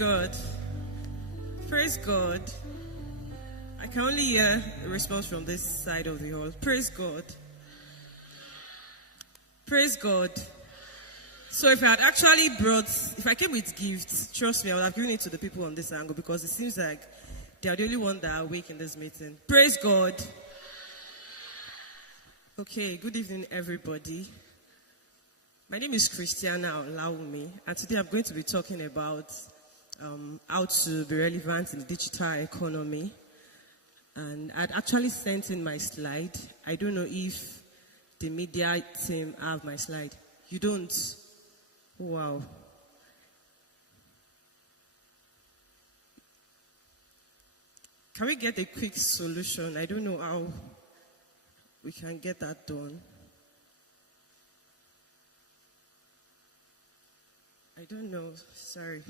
God. Praise God. I can only hear a response from this side of the hall. Praise God. Praise God. So if I came with gifts, trust me, I would have given it to the people on this angle because it seems like they are the only one that are awake in this meeting. Praise God. Okay, good evening, everybody. My name is Christiana Olaumi, and today I'm going to be talking about how to be relevant in the digital economy. And I'd actually sent in my slide. I don't know if the media team have my slide. You don't? Wow. Can we get a quick solution? I don't know how we can get that done. I don't know. Sorry.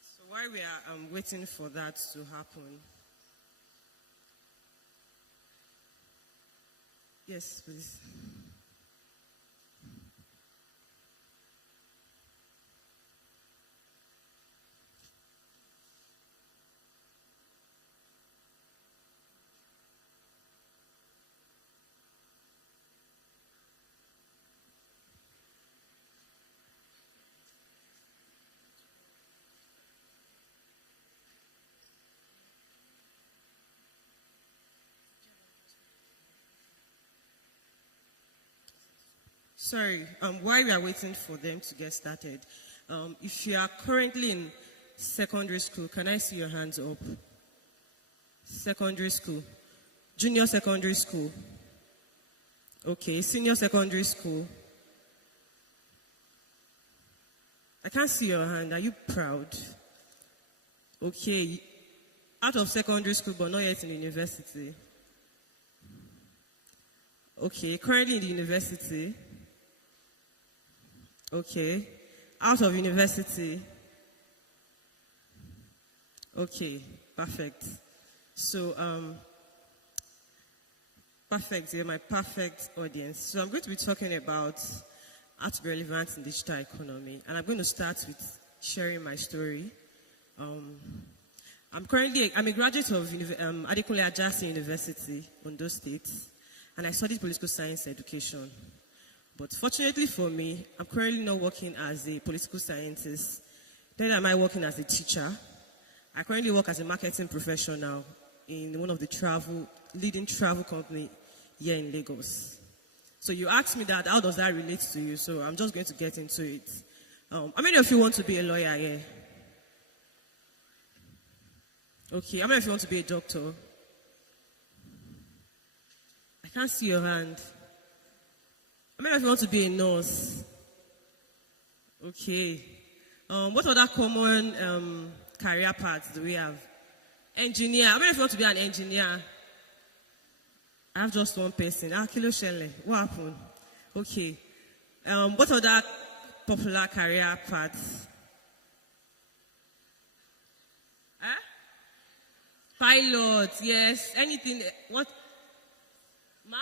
So while we are waiting for that to happen. Yes, please. Sorry, while we are waiting for them to get started, if you are currently in secondary school, can I see your hands up? Secondary school. Junior secondary school. Okay, senior secondary school. I can't see your hand. Are you proud? Okay, out of secondary school but not yet in university. Okay, currently in the university. Okay. Out of university. Okay. Perfect. So, perfect. You're my perfect audience. So I'm going to be talking about how to be relevant in digital economy. And I'm going to start with sharing my story. I'm a graduate of Adekunle Ajasi University, Ondo State. And I studied political science education. But fortunately for me, I'm currently not working as a political scientist. Then am I working as a teacher. I currently work as a marketing professional in one of the leading travel company here in Lagos. So you asked me that, how does that relate to you? So I'm just going to get into it. How many of you want to be a lawyer here? Okay, how many of you want to be a doctor? I can't see your hand. How many of you want to be a nurse? Okay. What other common career paths do we have? Engineer. How many of you want to be an engineer? I have just one person. Kilo Shele. What happened? Okay. What other popular career paths? Pilot. Yes. Anything. What? Ma?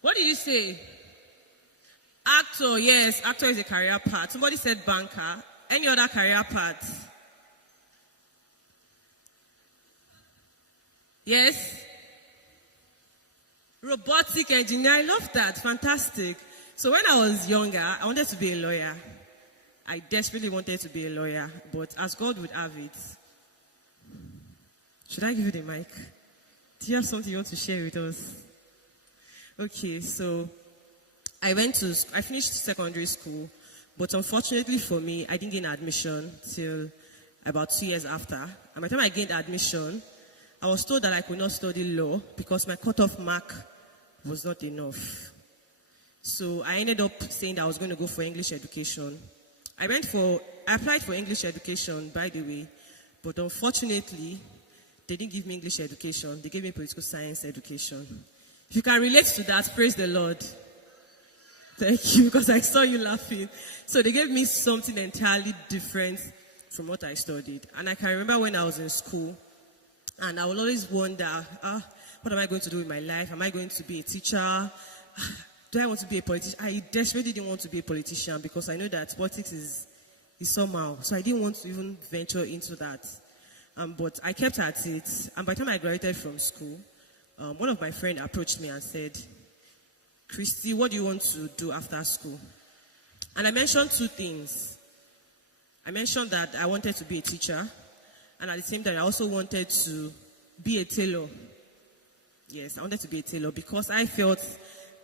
What did you say? Actor, yes, actor is a career path. Somebody said banker. Any other career path? Yes? Robotic engineer, I love that. Fantastic. So when I was younger, I wanted to be a lawyer. I desperately wanted to be a lawyer, but as God would have it. Should I give you the mic? Do you have something you want to share with us? Okay, so I finished secondary school, but unfortunately for me, I didn't gain admission till about 2 years after. And by the time I gained admission, I was told that I could not study law because my cutoff mark was not enough. So I ended up saying that I was going to go for English education. I applied for English education, by the way, but unfortunately, they didn't give me English education. They gave me political science education. If you can relate to that, praise the Lord. Thank you, because I saw you laughing. So they gave me something entirely different from what I studied. And I can remember when I was in school, and I would always wonder, what am I going to do with my life? Am I going to be a teacher? Do I want to be a politician? I desperately didn't want to be a politician because I know that politics is It's somehow. So I didn't want to even venture into that. But I kept at it. And by the time I graduated from school, one of my friends approached me and said, Christy, what do you want to do after school? And I mentioned two things. I mentioned that I wanted to be a teacher, and at the same time, I also wanted to be a tailor. Yes, I wanted to be a tailor because I felt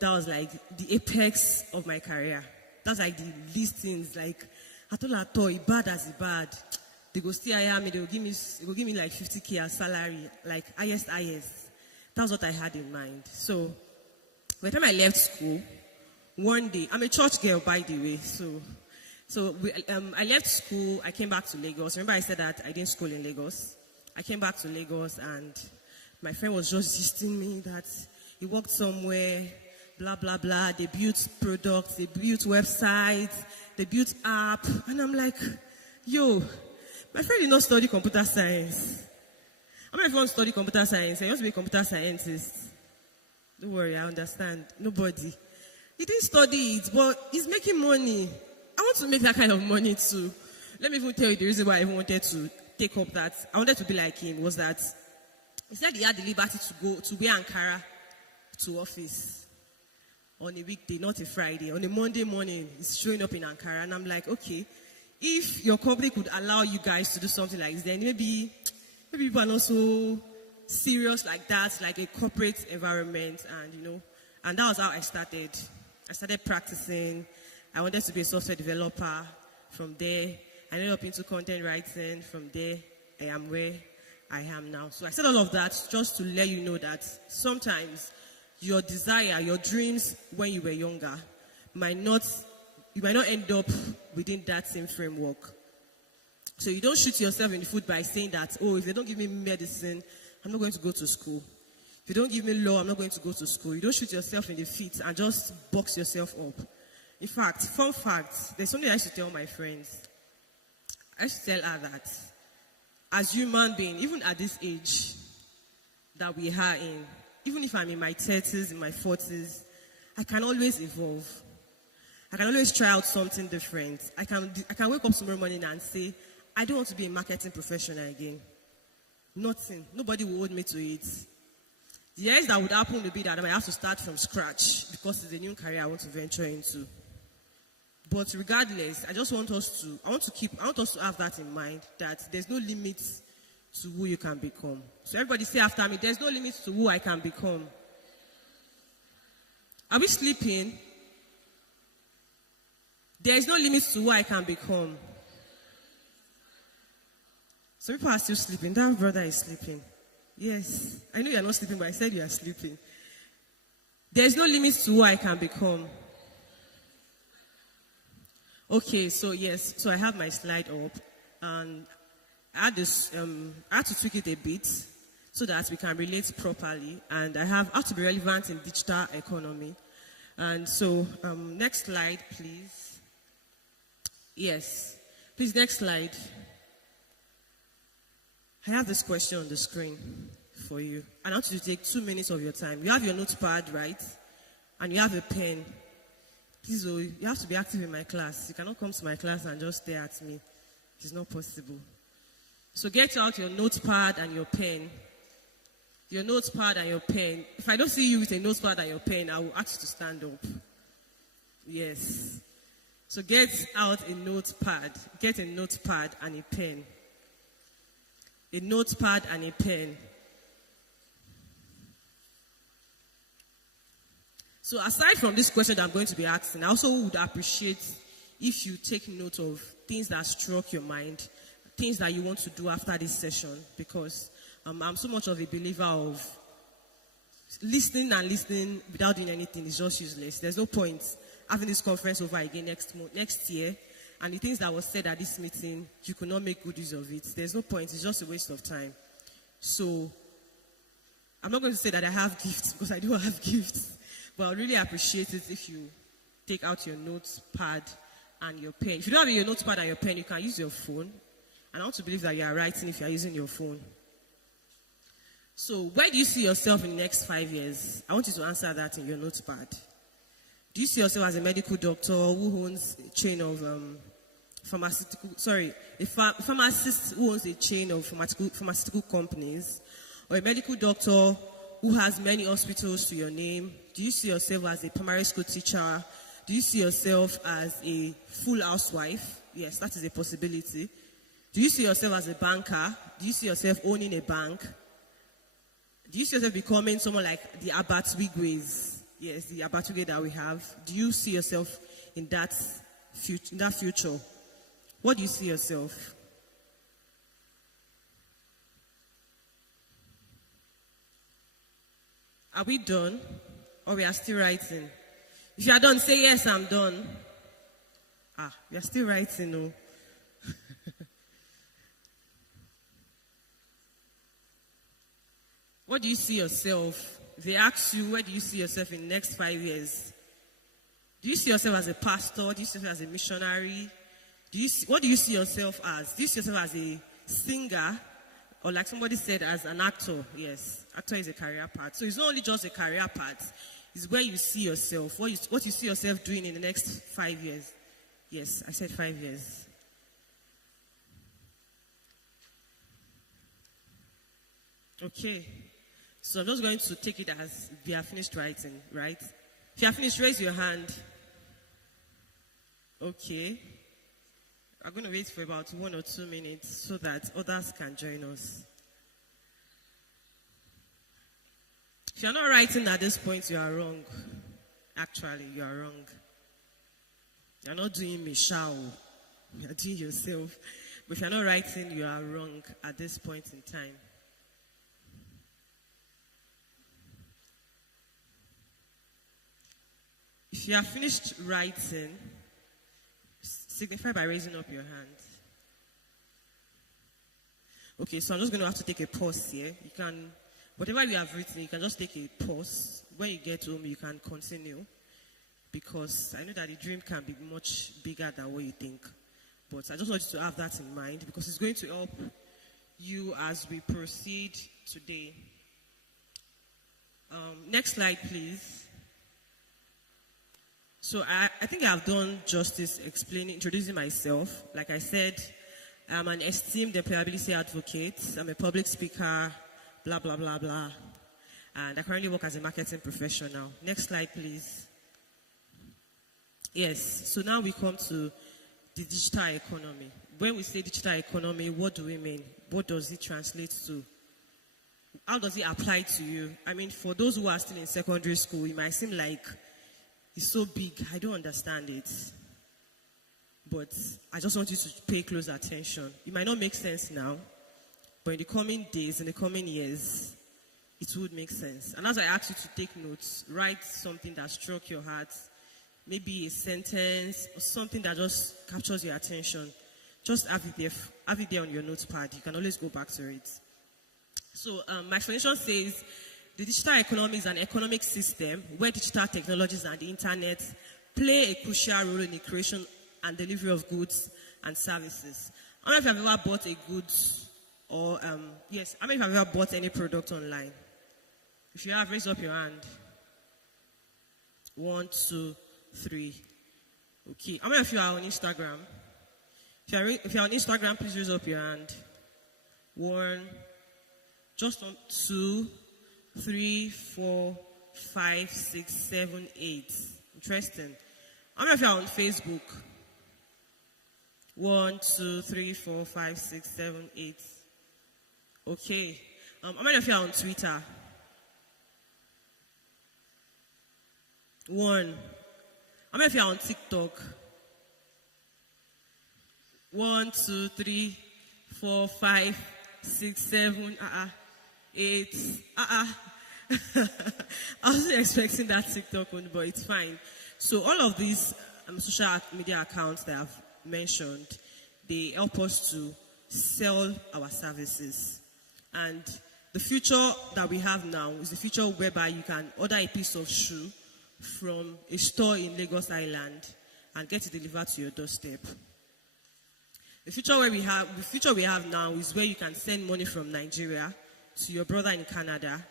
that was like the apex of my career. That's like the least things. Like, I thought, bad as it bad. They go still hire me, they will give me like 50K as salary, like highest. That's what I had in mind. So, by the time I left school, one day, I'm a church girl, by the way, I left school, I came back to Lagos. Remember I said that I didn't school in Lagos? I came back to Lagos and my friend was just gisting me that he worked somewhere, blah, blah, blah. They built products, they built websites, they built app. And I'm like, yo, my friend did not study computer science. How many of you want to study computer science? I want to be a computer scientist. Don't worry, I understand. Nobody. He didn't study it, but he's making money. I want to make that kind of money too. Let me even tell you the reason why I even wanted to take up that. I wanted to be like him was that he said he had the liberty to go to wear Ankara to office on a weekday, not a Friday. On a Monday morning, he's showing up in Ankara. And I'm like, okay, if your company could allow you guys to do something like this, then maybe people are not so serious like that, like a corporate environment. And that was how I started. I started practicing. I wanted to be a software developer. From there, I ended up into content writing. From there, I am where I am now. So I said all of that just to let you know that sometimes your desire, your dreams when you were younger you might not end up within that same framework. So you don't shoot yourself in the foot by saying that, oh, if they don't give me medicine, I'm not going to go to school. If you don't give me law, I'm not going to go to school. You don't shoot yourself in the feet and just box yourself up. In fact, fun fact, there's something I used to tell my friends. I used to tell her that as human beings, even at this age that we are in, even if I'm in my 30s, in my 40s, I can always evolve. I can always try out something different. I can wake up tomorrow morning and say, I don't want to be a marketing professional again. Nothing. Nobody will hold me to it. The years that would happen would be that I might have to start from scratch because it's a new career I want to venture into. But regardless, I want us to have that in mind, that there's no limit to who you can become. So everybody say after me, there's no limit to who I can become. Are we sleeping? There's no limit to who I can become. Some people are still sleeping. That brother is sleeping. Yes. I know you're not sleeping, but I said you are sleeping. There's no limit to who I can become. Okay, so yes. So I have my slide up. And I had to tweak it a bit so that we can relate properly. And I have to be relevant in digital economy. And so, next slide, please. Yes. Please, next slide. I have this question on the screen for you. And I want you to take 2 minutes of your time. You have your notepad, right? And you have a pen. Please, you have to be active in my class. You cannot come to my class and just stare at me. It is not possible. So get out your notepad and your pen. Your notepad and your pen. If I don't see you with a notepad and your pen, I will ask you to stand up. Yes. So get out a notepad. Get a notepad and a pen. A notepad and a pen. So aside from this question that I'm going to be asking, I also would appreciate if you take note of things that struck your mind, things that you want to do after this session, because I'm so much of a believer of listening without doing anything is just useless. There's no point having this conference over again next year, and the things that was said at this meeting, you could not make good use of it. There's no point. It's just a waste of time. So I'm not going to say that I have gifts, because I do have gifts, but I really appreciate it if you take out your notepad and your pen. If you don't have your notepad and your pen, you can use your phone. And I want to believe that you are writing if you are using your phone. So where do you see yourself in the next 5 years? I want you to answer that in your notepad. Do you see yourself as a medical doctor who owns a chain of pharmacist who owns a chain of pharmaceutical companies, or a medical doctor who has many hospitals to your name? Do you see yourself as a primary school teacher? Do you see yourself as a full housewife? Yes, that is a possibility. Do you see yourself as a banker? Do you see yourself owning a bank? Do you see yourself becoming someone like the Abatwigwes? Yes, the Abatwigwe that we have. Do you see yourself in that future? What do you see yourself? Are we done? Or we are still writing? If you are done, say yes, I'm done. We are still writing, no. What do you see yourself? If they ask you, where do you see yourself in the next 5 years? Do you see yourself as a pastor? Do you see yourself as a missionary? What do you see yourself as? Do you see yourself as a singer? Or like somebody said, as an actor? Yes, actor is a career path. So it's not only just a career path. It's where you see yourself. What you see yourself doing in the next 5 years. Yes, I said 5 years. Okay. So I'm just going to take it as we are finished writing, right? If you are finished, raise your hand. Okay. I'm going to wait for about 1 or 2 minutes so that others can join us. If you're not writing at this point, you are wrong. Actually, you are wrong. You're not doing Michelle. You're doing yourself. But if you're not writing, you are wrong at this point in time. If you are finished writing, signify by raising up your hand. Okay, so I'm just going to have to take a pause here. You can, whatever you have written, you can just take a pause. When you get home, you can continue. Because I know that the dream can be much bigger than what you think. But I just want you to have that in mind because it's going to help you as we proceed today. Next slide, please. So I think I've done justice introducing myself. Like I said, I'm an esteemed employability advocate. I'm a public speaker, blah, blah, blah, blah. And I currently work as a marketing professional. Next slide, please. Yes, so now we come to the digital economy. When we say digital economy, what do we mean? What does it translate to? How does it apply to you? I mean, for those who are still in secondary school, it might seem like it's so big, I don't understand it. But I just want you to pay close attention. It might not make sense now, but in the coming days, in the coming years, it would make sense. And as I ask you to take notes, write something that struck your heart, maybe a sentence or something that just captures your attention. Just have it there on your notepad. You can always go back to it. So my explanation says, the digital economy is an economic system where digital technologies and the internet play a crucial role in the creation and delivery of goods and services. How many of you have ever bought a goods or, yes, how many of you have ever bought any product online? If you have, raise up your hand. 1, 2, 3. Okay. How many of you are on Instagram? If you're on Instagram, please raise up your hand. 1, just on 2, 3, 4, 5, 6, 7, 8. Interesting. How many of you are on Facebook? 1, 2, 3, 4, 5, 6, 7, 8. Okay. How many of you are on Twitter? 1. How many of you are on TikTok? 1, 2, 3, 4, 5, 6, 7, 8. I wasn't expecting that TikTok one, but it's fine. So all of these social media accounts that I've mentioned, they help us to sell our services. And the future that we have now is the future whereby you can order a piece of shoe from a store in Lagos Island and get it delivered to your doorstep. The future we have now is where you can send money from Nigeria to your brother in Canada.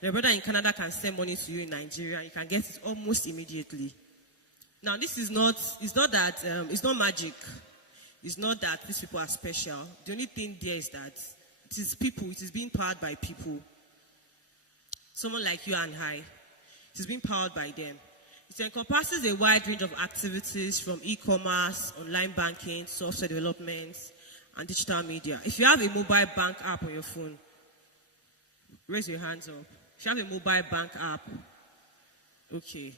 Your brother in Canada can send money to you in Nigeria. You can get it almost immediately. Now, it's not magic. It's not that these people are special. The only thing there is that it is people, it is being powered by people. Someone like you and I, it is being powered by them. It encompasses a wide range of activities from e-commerce, online banking, software development, and digital media. If you have a mobile bank app on your phone, raise your hands up. If you have a mobile bank app, okay.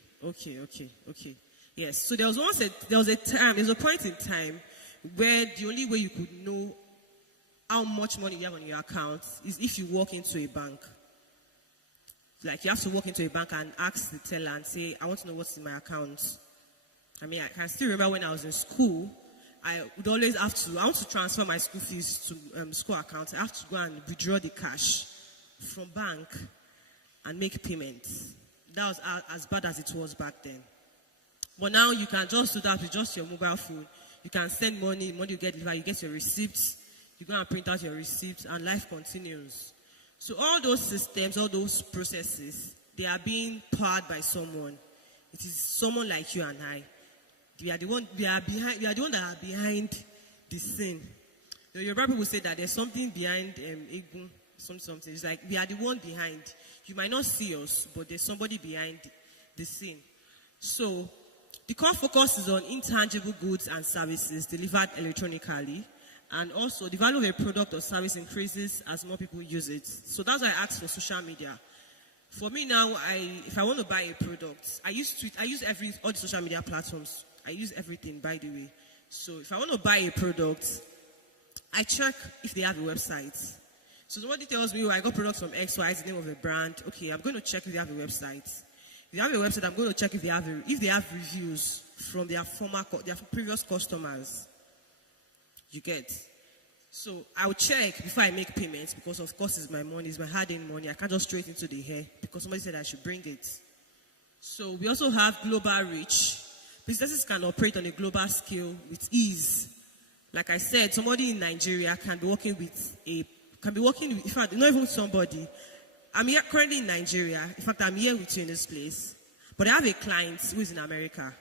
Yes, so there was a point in time where the only way you could know how much money you have on your account is if you walk into a bank. Like you have to walk into a bank and ask the teller and say, I want to know what's in my account. I mean, I can still remember when I was in school, I would always I want to transfer my school fees to school accounts. I have to go and withdraw the cash from bank and make payments. That was as bad as it was back then. But now you can just do that with just your mobile phone. You can send money you get delivered, you get your receipts, you go and print out your receipts, and life continues. So all those systems, all those processes, they are being powered by someone. It is someone like you and I. We are the one that are behind the scene. The Yoruba people say that there's something behind Egun, something. It's like we are the one behind. You might not see us, but there's somebody behind the scene. So the core focus is on intangible goods and services delivered electronically. And also, the value of a product or service increases as more people use it. So that's why I asked for social media. For me now, if I want to buy a product, I use all the social media platforms. I use everything, by the way. So if I want to buy a product, I check if they have a website. So somebody tells me, I got products from XY, it's the name of a brand. Okay, I'm going to check if they have a website. If they have a website, I'm going to check if they have reviews from their previous customers. You get. So I will check before I make payments because of course it's my money, it's my hard-earned money. I can't just throw it into the air because somebody said I should bring it. So we also have global reach. Businesses can operate on a global scale with ease. Like I said, somebody in Nigeria can be working with, in fact, not even somebody. I'm here currently in Nigeria. In fact, I'm here with you in this place. But I have a client who is in America.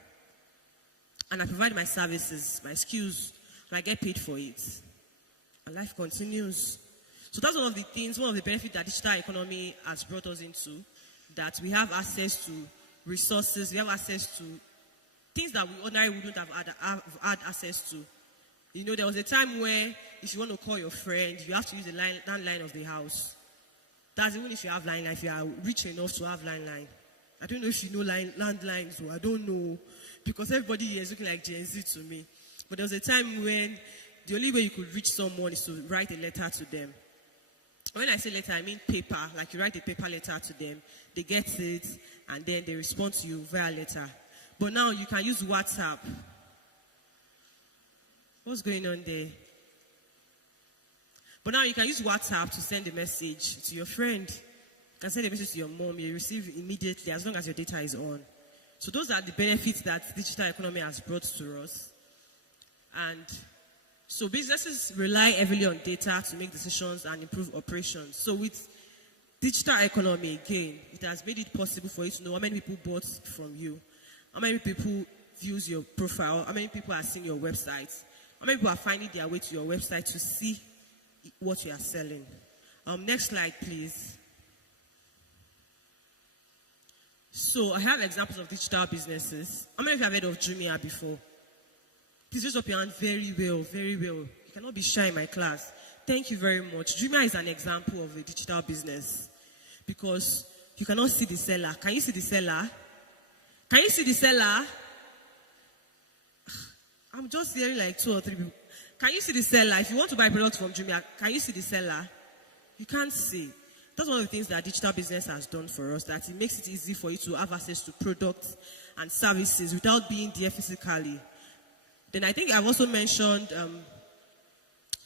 And I provide my services, my skills, and I get paid for it. And life continues. So that's one of the benefits that digital economy has brought us into, that we have access to resources, we have access to things that we ordinarily wouldn't have had access to. You know, there was a time where if you want to call your friend, you have to use the landline of the house. That's even if you have landline, if you are rich enough to have landline. I don't know if you know landlines, or I don't know, because everybody here is looking like Gen Z to me. But there was a time when the only way you could reach someone is to write a letter to them. When I say letter, I mean paper. Like you write a paper letter to them, they get it, and then they respond to you via letter. But now you can use WhatsApp. What's going on there? But now you can use WhatsApp to send a message to your friend. You can send a message to your mom. You receive immediately as long as your data is on. So those are the benefits that digital economy has brought to us. And so businesses rely heavily on data to make decisions and improve operations. So with digital economy, again, it has made it possible for you to know how many people bought from you, how many people views your profile, how many people are seeing your website, how many people are finding their way to your website to see what you are selling. Next slide, please. So I have examples of digital businesses. How many of you have heard of Jumia before? Please raise up your hand very well, very well. You cannot be shy in my class. Thank you very much. Jumia is an example of a digital business because you cannot see the seller. Can you see the seller? Can you see the seller? I'm just hearing like 2 or 3 people. Can you see the seller? If you want to buy products from Jumia, can you see the seller? You can't see. That's one of the things that digital business has done for us, that it makes it easy for you to have access to products and services without being there physically. Then I think I've also mentioned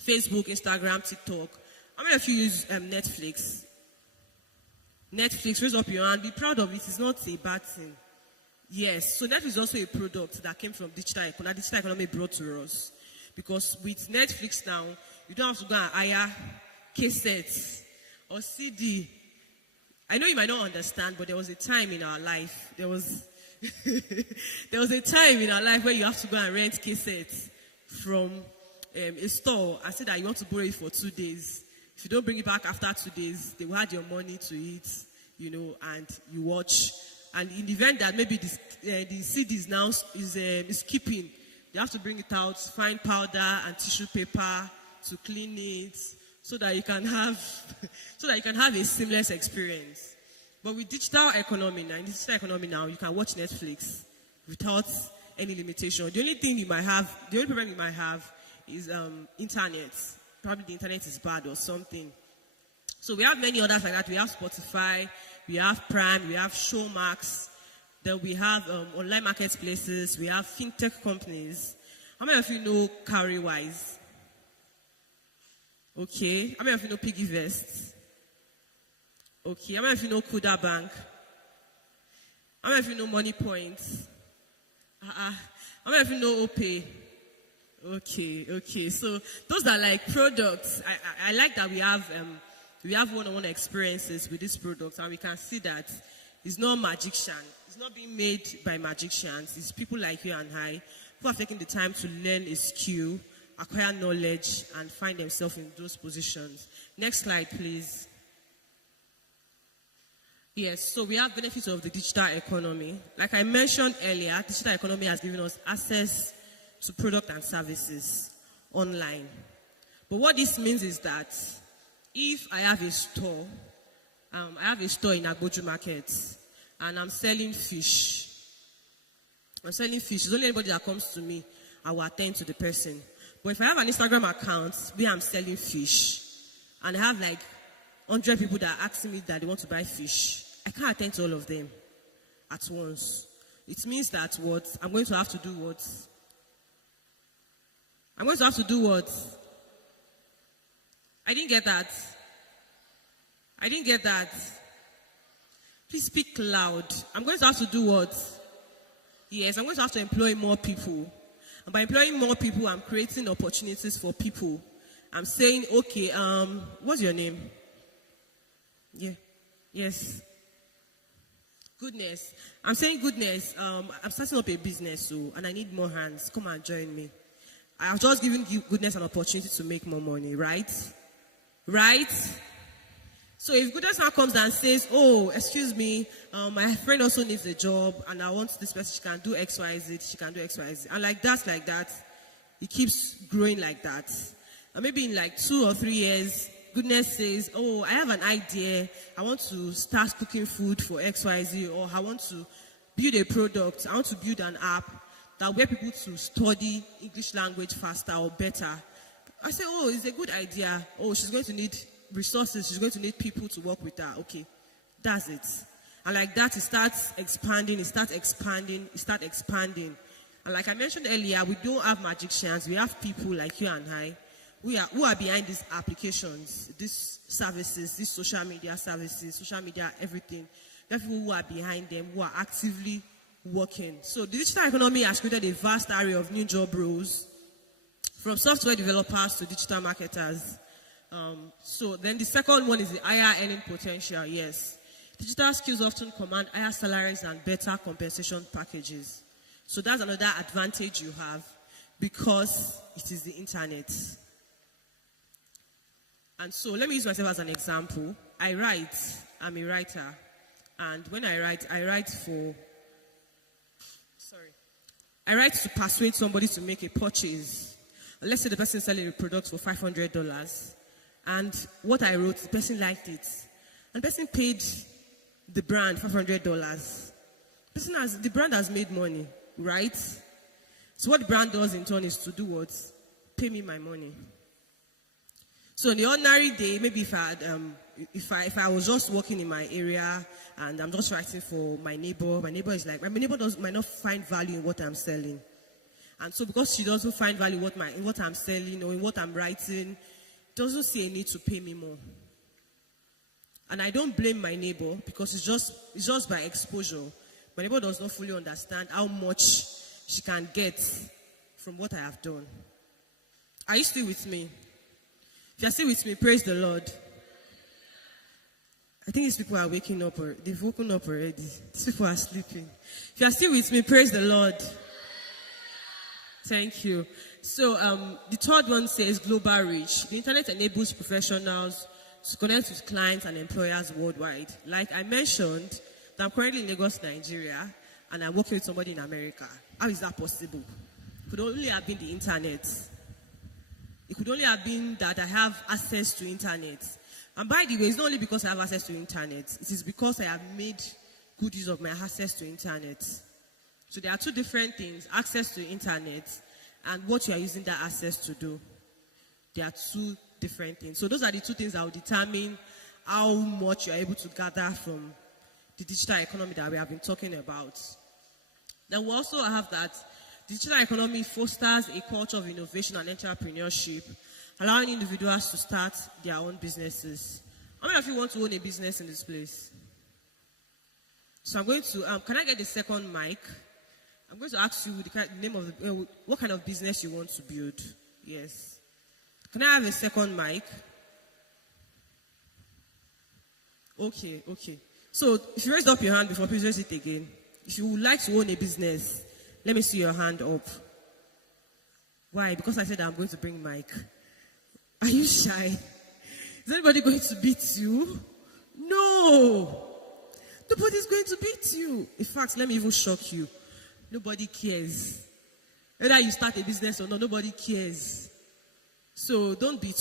Facebook, Instagram, TikTok. How many of you use Netflix? Netflix, raise up your hand. Be proud of it. It's not a bad thing. Yes, so Netflix is also a product that came from digital economy. Digital economy brought to us. Because with Netflix now, you don't have to go and hire cassettes or CD. I know you might not understand, but there was a time in our life, there was a time in our life where you have to go and rent cassettes from a store and say that you want to borrow it for 2 days. If you don't bring it back after 2 days, they will add your money to it, and you watch. And in the event that maybe the seed is now is keeping, they have to bring it out, find powder and tissue paper to clean it, so that you can have a seamless experience. But with digital economy now, you can watch Netflix without any limitation. The only problem you might have is internet. Probably the internet is bad or something. So we have many others like that. We have Spotify, we have Prime, we have Showmax. Then we have online marketplaces. We have fintech companies. How many of you know Cowrywise? Okay. How many of you know PiggyVest? Okay. How many of you know Kuda Bank? How many of you know Money Points? How many of you know OPay? Okay. So those are like products. I like that we have one-on-one experiences with these products, and we can see that it's not magician. It's not being made by magicians. It's people like you and I who are taking the time to learn a skill, acquire knowledge, and find themselves in those positions. Next slide, please. Yes, so we have benefits of the digital economy. Like I mentioned earlier, digital economy has given us access to product and services online. But what this means is that if I have a store, in Agboju Market, and I'm selling fish. It's only anybody that comes to me, I will attend to the person. But if I have an Instagram account where I'm selling fish, and I have like 100 people that are asking me that they want to buy fish, I can't attend to all of them at once. It means that I'm going to have to do what? I didn't get that. Please speak loud. I'm going to have to do what? Yes, I'm going to have to employ more people. And by employing more people, I'm creating opportunities for people. I'm saying, okay, what's your name? Yeah. Yes. Goodness. I'm saying goodness. I'm starting up a business, and I need more hands. Come and join me. I've just given you goodness an opportunity to make more money, right? Right? So if goodness now comes and says, oh, excuse me, my friend also needs a job, and I want this person, she can do X, Y, Z, she can do X, Y, Z. And like that, it keeps growing like that. And maybe in like 2 or 3 years, goodness says, oh, I have an idea. I want to start cooking food for X, Y, Z, or I want to build a product. I want to build an app that will get people to study English language faster or better. I say, oh, it's a good idea. Oh, she's going to need resources. She's going to need people to work with her. Okay, that's it. And like that, it starts expanding. And like I mentioned earlier, we don't have magicians. We have people like you and I who are behind these applications, these services, these social media services, social media, everything. There are people who are behind them, who are actively working. So the digital economy has created a vast array of new job roles, from software developers to digital marketers. So then the second one is the higher earning potential. Yes. Digital skills often command higher salaries and better compensation packages. So that's another advantage you have because it is the internet. And so let me use myself as an example. I'm a writer. And when I write to persuade somebody to make a purchase. Let's say the person is selling a product for $500. And what I wrote, the person liked it. And the person paid the brand $500. The brand has made money, right? So what the brand does in turn is to do what? Pay me my money. So on the ordinary day, maybe if I was just working in my area and I'm just writing for my neighbor is like, my neighbor might not find value in what I'm selling. And so because she doesn't find value in what I'm selling or in what I'm writing, doesn't see a need to pay me more. And I don't blame my neighbor because it's just by exposure. My neighbor does not fully understand how much she can get from what I have done. Are you still with me? If you're still with me, praise the Lord. I think these people are waking up, or they've woken up already. These people are sleeping. If you're still with me, praise the Lord. Thank you. So the third one says global reach. The internet enables professionals to connect with clients and employers worldwide. Like I mentioned, that I'm currently in Lagos, Nigeria, and I'm working with somebody in America. How is that possible? It could only have been the internet. It could only have been that I have access to internet. And by the way, it's not only because I have access to internet. It is because I have made good use of my access to internet. So there are two different things, access to internet and what you are using that access to do. There are two different things. So those are the two things that will determine how much you are able to gather from the digital economy that we have been talking about. Then we also have that digital economy fosters a culture of innovation and entrepreneurship, allowing individuals to start their own businesses. How many of you want to own a business in this place? So I'm going to, can I get the second mic? I'm going to ask you the name of what kind of business you want to build. Yes. Can I have a second mic? Okay. So if you raised up your hand before, please raise it again. If you would like to own a business, let me see your hand up. Why? Because I said I'm going to bring mic. Are you shy? Is anybody going to beat you? No. Nobody's going to beat you. In fact, let me even shock you. Nobody cares. Whether you start a business or not, nobody cares. So don't be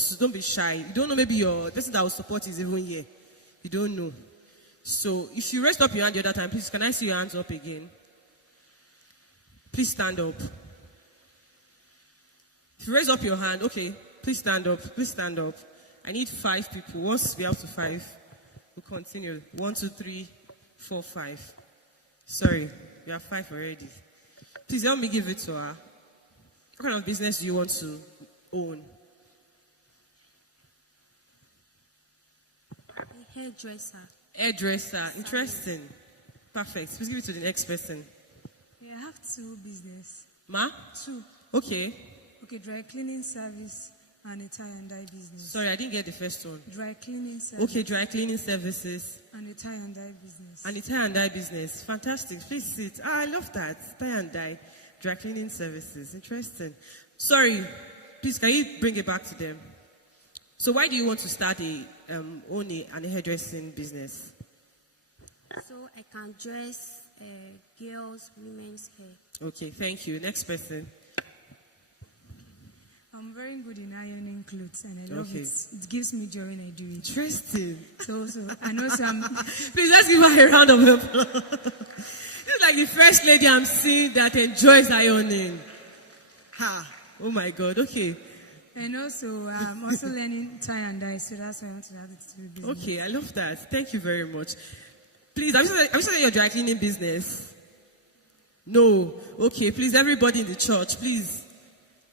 shy. You don't know, maybe your person that will support is even here. You don't know. So if you raised up your hand the other time, please, can I see your hands up again? Please stand up. If you raise up your hand, okay, please stand up. Please stand up. I need 5 people. Once we have to 5, we'll continue. 1, 2, 3, 4, 5. Sorry, we have 5 already. Please help me give it to her. What kind of business do you want to own? A hairdresser. Hairdresser. Interesting. Perfect. Please give it to the next person. Yeah, I have 2 business. Ma? 2. Okay. Okay, dry cleaning service and a tie and dye business. Sorry, I didn't get the first one. Dry cleaning service. Okay, dry cleaning services. And a tie and dye business. And the tie and dye business. Fantastic. Please sit. I love that. Tie and dye. Dry cleaning services. Interesting. Sorry. Please, can you bring it back to them? So why do you want to start own a hairdressing business? So I can dress girls, women's hair. Okay, thank you. Next person. I'm very good in ironing clothes and I love it. It gives me joy when I do it. Interesting. So and also please, let's give her a round of applause. This is like the first lady I'm seeing that enjoys ironing. Ha! Oh my God. Okay. And also, I'm also learning tie and dye, so that's why I want to have it to be business. Okay, I love that. Thank you very much. Please, have you started your dry cleaning business? No. Okay, please, everybody in the church, please.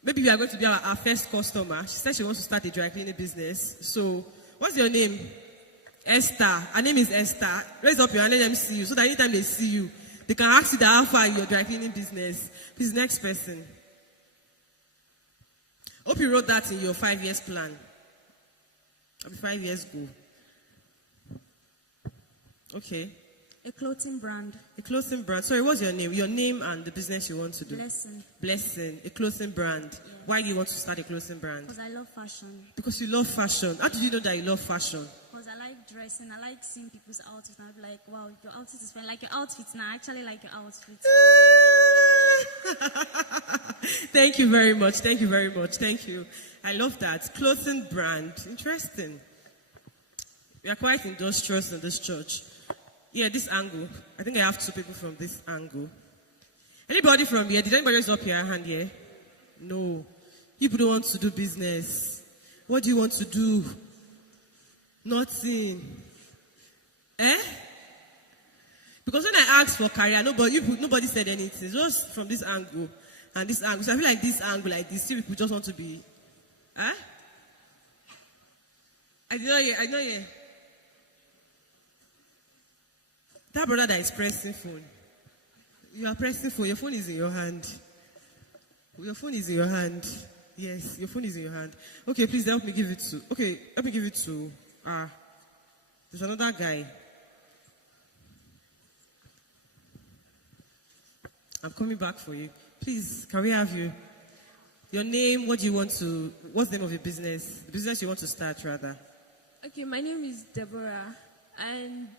Maybe we are going to be our first customer. She said she wants to start a dry cleaning business. So, what's your name? Esther. Her name is Esther. Raise up your hand, let them see you, so that anytime they see you, they can ask you that how far in your dry cleaning business. Please, next person. Hope you wrote that in your 5 years plan. 5 years ago. Okay. A clothing brand. A clothing brand. Sorry, what's your name? Your name and the business you want to do. Blessing. Blessing. A clothing brand. Yeah. Why do you want to start a clothing brand? Because I love fashion. Because you love fashion. How did you know that you love fashion? Because I like dressing. I like seeing people's outfits. And I'll be like, wow, your outfit is fine. Like your outfit now. I actually like your outfit. Thank you very much. Thank you very much. Thank you. I love that. Clothing brand. Interesting. We are quite industrious in this church. Yeah, this angle. I think I have 2 people from this angle. Anybody from here? Did anybody raise up your hand here? No. People don't want to do business. What do you want to do? Nothing. Eh? Because when I asked for career, nobody said anything. Just from this angle and this angle. So I feel like this angle, like this, people just want to be. Huh? I did not hear. That brother that is pressing phone. You are pressing phone. Your phone is in your hand. Your phone is in your hand. Yes, your phone is in your hand. Okay, please help me give it to. Okay, help me give it to. There's another guy. I'm coming back for you. Please, can we have you? Your name, what's the name of your business? The business you want to start, rather. Okay, my name is Deborah, and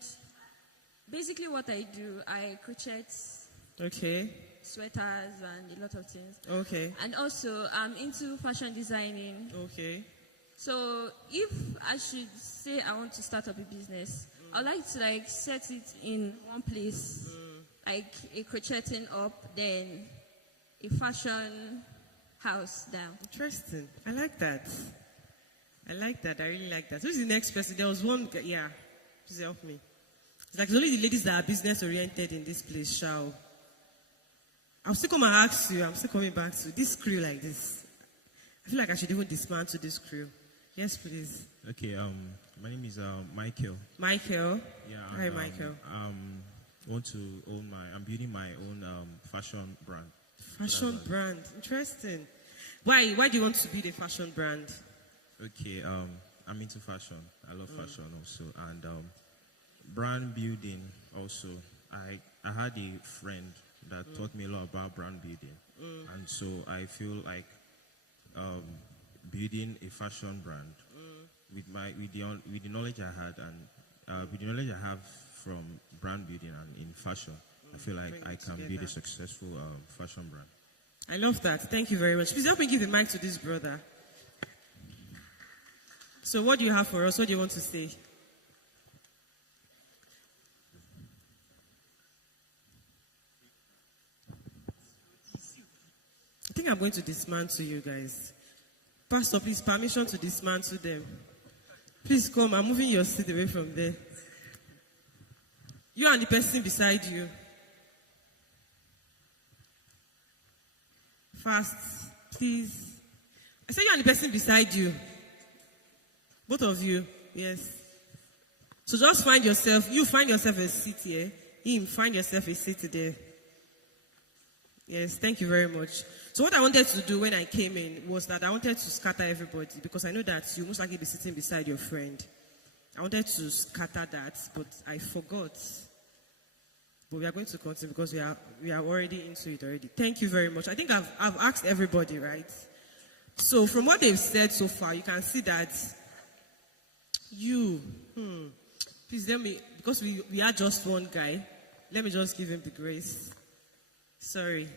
basically what I do, I crochet Okay, sweaters and a lot of things. okay, And also, I'm into fashion designing. okay. So if I should say I want to start up a business, I'd like to like set it in one place, like a crocheting up, then a fashion house down. Interesting. I like that. I really like that. Who's the next person? There was one guy, yeah. Please help me. It's like it's only the ladies that are business oriented in this place, shall. I'll still come and ask you. I'm still coming back to this crew like this. I feel like I should even dismantle this crew. Yes, please. Okay, my name is Michael. Michael. Yeah. Hi, and, Michael. I'm building my own fashion brand. Fashion brand. Interesting. Why do you want to build a fashion brand? Okay, I'm into fashion. I love fashion also, and brand building also. I had a friend that taught me a lot about brand building, and so I feel like building a fashion brand with the knowledge I had and with the knowledge I have from brand building and in fashion, I feel like Bring I it can build together. a successful fashion brand. I love that. Thank you very much. Please help me give the mic to this brother. So what do you have for us? What do you want to say? I think I'm going to dismantle you guys. Pastor, please, permission to dismantle them. Please come. I'm moving your seat away from there. You and the person beside you. Fast, please. I said you and the person beside you. Both of you, yes. So just find yourself a seat here. Him, find yourself a seat there. Yes, thank you very much. So what I wanted to do when I came in was that I wanted to scatter everybody because I know that you most likely be sitting beside your friend. I wanted to scatter that, but I forgot. But we are going to continue because we are already into it already. Thank you very much. I think I've asked everybody, right? So from what they've said so far, you can see that please let me, because we are just one guy, let me just give him the grace. Sorry.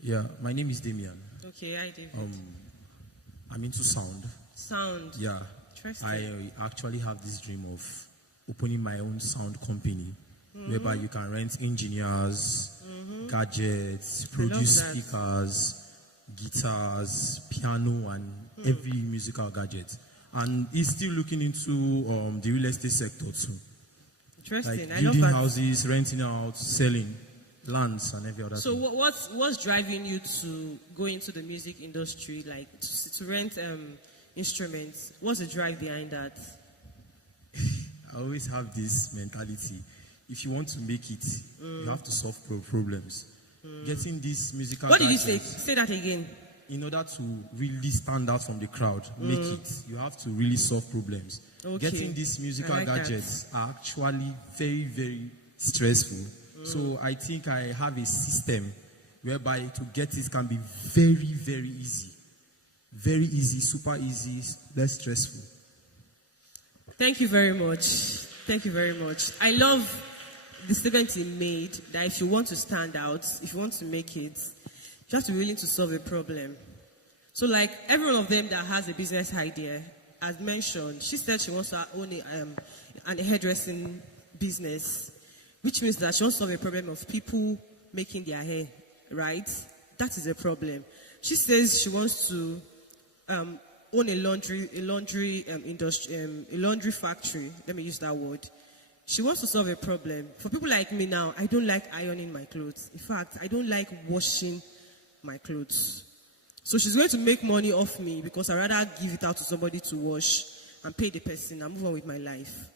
Yeah, my name is Damian. Okay, I David. I'm into sound. Sound. Yeah. Interesting. I actually have this dream of opening my own sound company whereby you can rent engineers, gadgets, produce that. speakers, guitars, piano, and every musical gadget. And he's still looking into the real estate sector too. Interesting. Like I love building that. houses, renting out, selling lands, and every other So thing. what's driving you to go into the music industry, like to rent instruments? What's the drive behind that? I always have this mentality. If you want to make it, you have to solve problems. Getting this musical What did you say? gadgets, Say that again. in order to really stand out from the crowd, make it, you have to really solve problems. Okay. Getting these musical I like that. gadgets are actually very, very stressful. So I think I have a system whereby to get it can be very, very easy. Very easy, super easy, less stressful. Thank you very much. Thank you very much. I love the statement he made that if you want to stand out, if you want to make it, you have to be willing to solve a problem. So like every one of them that has a business idea, as mentioned, she said she wants to own a hairdressing business, which means that she wants to solve a problem of people making their hair, right? That is a problem. She says she wants to own a laundry industry, a laundry factory. Let me use that word. She wants to solve a problem. For people like me now, I don't like ironing my clothes. In fact, I don't like washing my clothes. So she's going to make money off me because I'd rather give it out to somebody to wash and pay the person and move on with my life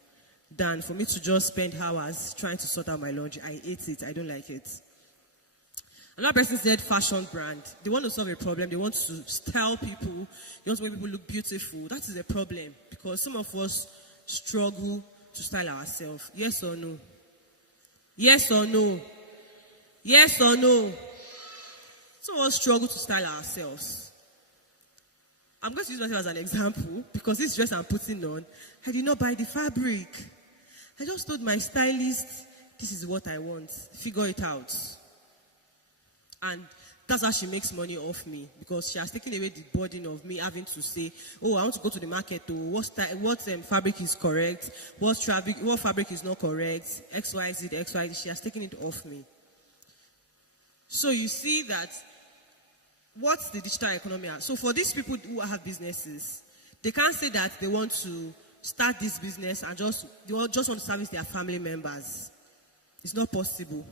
than for me to just spend hours trying to sort out my laundry. I hate it. I don't like it. Another person said fashion brand. They want to solve a problem. They want to style people. They want to make people look beautiful. That is a problem because some of us struggle to style ourselves. Yes or no? Yes or no? Yes or no? Some of us struggle to style ourselves. I'm going to use myself as an example because this dress I'm putting on, I did not buy the fabric. I just told my stylist, this is what I want. Figure it out. And that's how she makes money off me because she has taken away the burden of me having to say, oh, I want to go to the market. Oh, what fabric is correct? What fabric is not correct? XYZ, XYZ. She has taken it off me. So you see that what's the digital economy? So for these people who have businesses, they can't say that they want to start this business and just want to service their family members. It's not possible.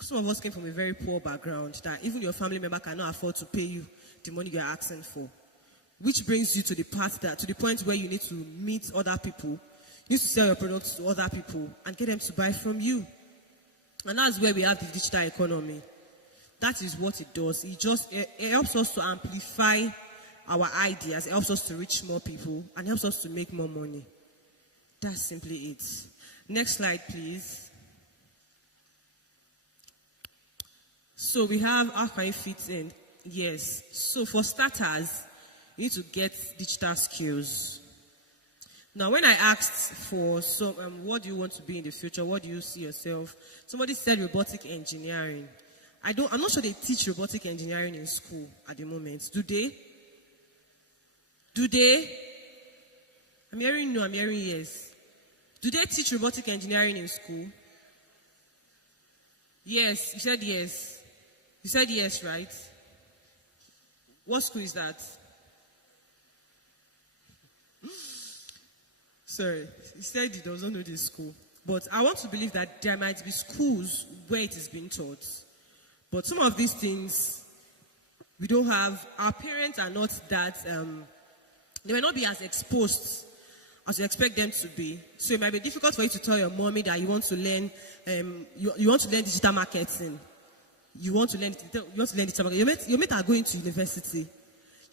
Some of us came from a very poor background that even your family member cannot afford to pay you the money you are asking for. Which brings you to the point where you need to meet other people, you need to sell your products to other people and get them to buy from you. And that's where we have the digital economy. That is what it does. It helps us to amplify our ideas, it helps us to reach more people, and helps us to make more money. That's simply it. Next slide, please. So we have how can it fit in? Yes. So for starters, you need to get digital skills. Now, when I asked for what do you want to be in the future? What do you see yourself? Somebody said robotic engineering. I'm not sure they teach robotic engineering in school at the moment. Do they? Do they? I'm hearing no, I'm hearing yes. Do they teach robotic engineering in school? Yes, you said yes. You said yes, right? What school is that? Sorry, he said he doesn't know this school. But I want to believe that there might be schools where it is being taught. But some of these things, we don't have, our parents are not that, they may not be as exposed as you expect them to be. So it might be difficult for you to tell your mommy that you want to learn, you want to learn digital marketing. You want to learn digital marketing. Your mates are going to university.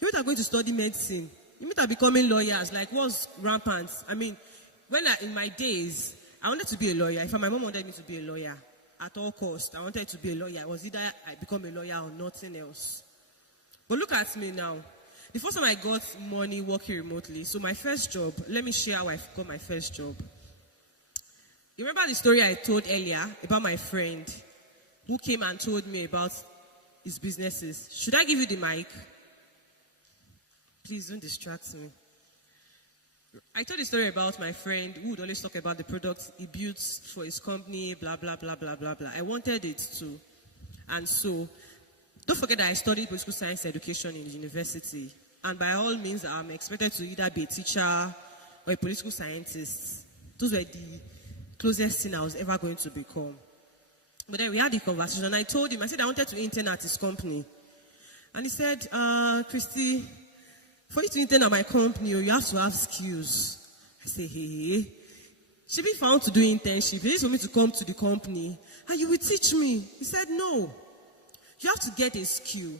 Your mates are going to study medicine. Your mates are becoming lawyers. Like, what's rampant? I mean, in my days, I wanted to be a lawyer. In fact, my mom wanted me to be a lawyer at all costs. I wanted to be a lawyer. It was either I become a lawyer or nothing else. But look at me now. The first time I got money working remotely, so my first job, let me share how I got my first job. You remember the story I told earlier about my friend who came and told me about his businesses? Should I give you the mic? Please don't distract me. I told the story about my friend who would always talk about the products he built for his company, blah, blah, blah, blah, blah, blah. I wanted it too. And so, don't forget that I studied political science education in the university. And by all means, I'm expected to either be a teacher or a political scientist. Those were the closest thing I was ever going to become. But then we had the conversation, and I told him, I said I wanted to intern at his company. And he said, Christy, for you to intern at my company, you have to have skills. I said, hey, should be found to do internship. He needs for me to come to the company, and you will teach me. He said, no, you have to get a skill.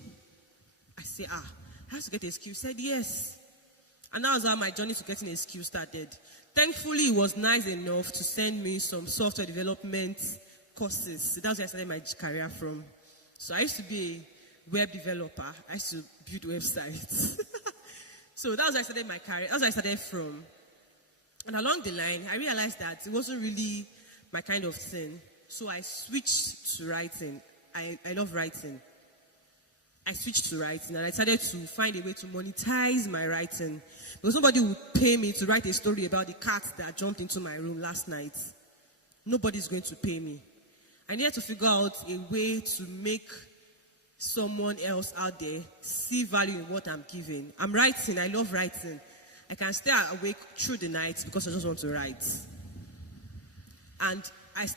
I said, I have to get a skill. He said, yes. And that was how my journey to getting a skill started. Thankfully, he was nice enough to send me some software development courses. So that's where I started my career from. So I used to be a web developer. I used to build websites. So that was where I started my career. That's where I started from. And along the line, I realized that it wasn't really my kind of thing. So I switched to writing. I love writing. I switched to writing, and I decided to find a way to monetize my writing. Because somebody would pay me to write a story about the cat that jumped into my room last night. Nobody's going to pay me. I needed to figure out a way to make someone else out there see value in what I'm giving. I'm writing. I love writing. I can stay awake through the night because I just want to write. And